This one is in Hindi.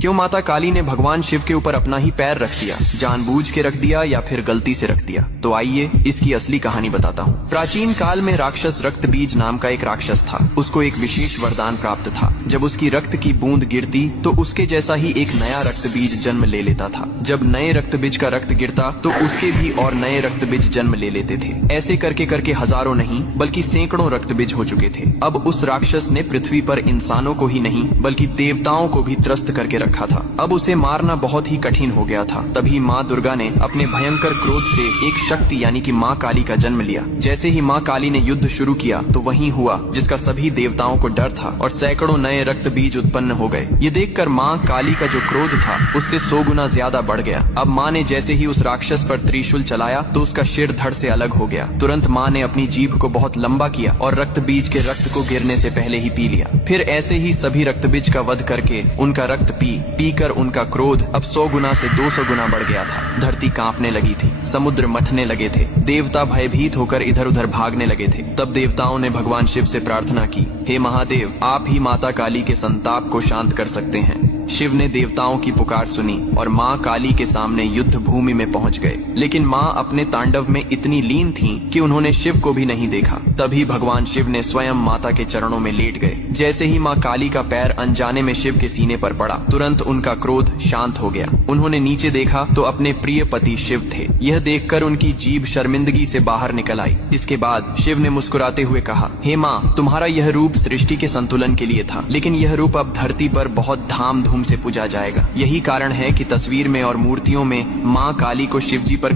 क्यों माता काली ने भगवान शिव के ऊपर अपना ही पैर रख दिया? जानबूझ के रख दिया या फिर गलती से रख दिया? तो आइए इसकी असली कहानी बताता हूँ। प्राचीन काल में राक्षस रक्तबीज नाम का एक राक्षस था। उसको एक विशेष वरदान प्राप्त था। जब उसकी रक्त की बूंद गिरती तो उसके जैसा ही एक नया रक्तबीज जन्म ले लेता था। जब नए रक्तबीज का रक्त गिरता तो उसके भी और नए रक्तबीज जन्म ले लेते थे। ऐसे करके करके हजारों नहीं बल्कि सैकड़ों रक्तबीज हो चुके थे। अब उस राक्षस ने पृथ्वी पर इंसानों को ही नहीं बल्कि देवताओं को भी त्रस्त करके रखा था। अब उसे मारना बहुत ही कठिन हो गया था। तभी माँ दुर्गा ने अपने भयंकर क्रोध से एक शक्ति यानी कि माँ काली का जन्म लिया। जैसे ही माँ काली ने युद्ध शुरू किया तो वही हुआ जिसका सभी देवताओं को डर था और सैकड़ों नए रक्त बीज उत्पन्न हो गए। ये देखकर माँ काली का जो क्रोध था उससे 100 गुना ज्यादा बढ़ गया। अब माँ ने जैसे ही उस राक्षस पर त्रिशूल चलाया तो उसका सिर धड़ से अलग हो गया। तुरंत माँ ने अपनी जीभ को बहुत लंबा किया और रक्त बीज के रक्त को गिरने से पहले ही पी लिया। फिर ऐसे ही सभी रक्त बीज का वध करके उनका रक्त पी कर उनका क्रोध अब 100 गुना से 200 गुना बढ़ गया था। धरती कांपने लगी थी, समुद्र मथने लगे थे, देवता भयभीत होकर इधर उधर भागने लगे थे। तब देवताओं ने भगवान शिव से प्रार्थना की, हे महादेव, आप ही माता काली के संताप को शांत कर सकते हैं। शिव ने देवताओं की पुकार सुनी और माँ काली के सामने युद्ध भूमि में पहुंच गए। लेकिन माँ अपने तांडव में इतनी लीन थीं कि उन्होंने शिव को भी नहीं देखा। तभी भगवान शिव ने स्वयं माता के चरणों में लेट गए। जैसे ही माँ काली का पैर अनजाने में शिव के सीने पर पड़ा, तुरंत उनका क्रोध शांत हो गया। उन्होंने नीचे देखा तो अपने प्रिय पति शिव थे। यह देखकर उनकी जीभ शर्मिंदगी से बाहर निकल आई। इसके बाद शिव ने मुस्कुराते हुए कहा, हे माँ, तुम्हारा यह रूप सृष्टि के संतुलन के लिए था, लेकिन यह रूप अब धरती पर बहुत धाम धूम से पूजा जाएगा। यही कारण है कि तस्वीर में और मूर्तियों में माँ काली को शिवजी पर